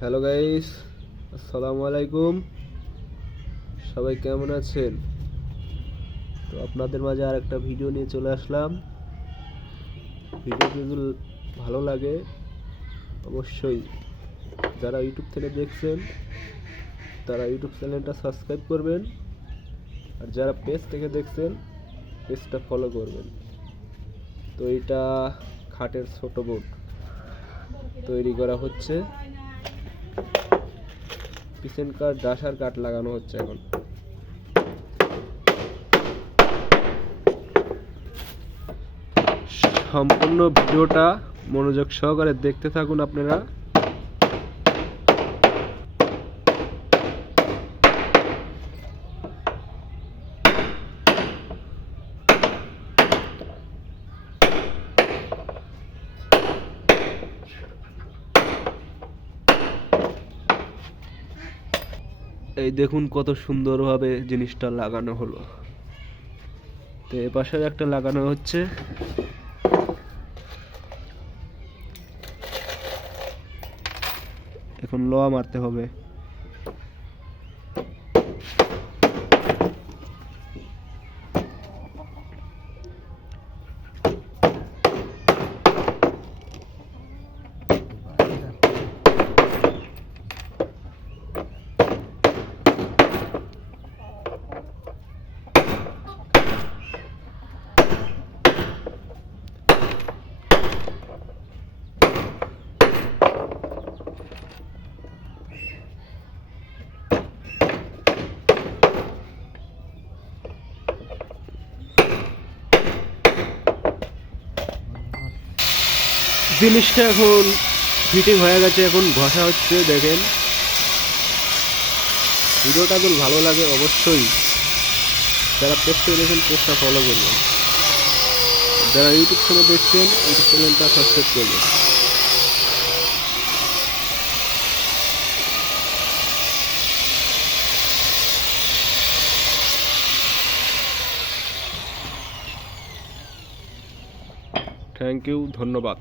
Hello guys, আসসালামু আলাইকুম। সবাই কেমন আছেন? তো আপনাদের মাঝে আর একটা ভিডিও নিয়ে চলে আসলাম। ভিডিওটি যদি ভালো লাগে অবশ্যই যারা ইউটিউব থেকে দেখছেন তারা ইউটিউব চ্যানেলটা সাবস্ক্রাইব করবেন, আর যারা পেজ থেকে দেখছেন পেজটা ফলো করবেন। তো এটা খাটের ছোট বোর্ড তৈরি করা হচ্ছে, পিছন কাঠ ডাসার কাঠ লাগানো হচ্ছে এখন। সম্পূর্ণ ভিডিওটা মনোযোগ সহকারে দেখতে থাকুন আপনারা। এই দেখুন কত সুন্দরভাবে জিনিসটা লাগানো হলো। তো এ পাশে একটা লাগানো হচ্ছে। এখন লোহা মারতে হবে। জিনিসটা এখন ফিটিং হয়ে গেছে, এখন ঘষা হচ্ছে। দেখেন, ভিডিওটা যদি ভালো লাগে অবশ্যই যারা পেজ থেকে দেখেন পেজটা ফলো করবেন, যারা ইউটিউব চ্যানেল দেখছেন ইউটিউব চ্যানেলটা সাবস্ক্রাইব করবেন। থ্যাংক ইউ, ধন্যবাদ।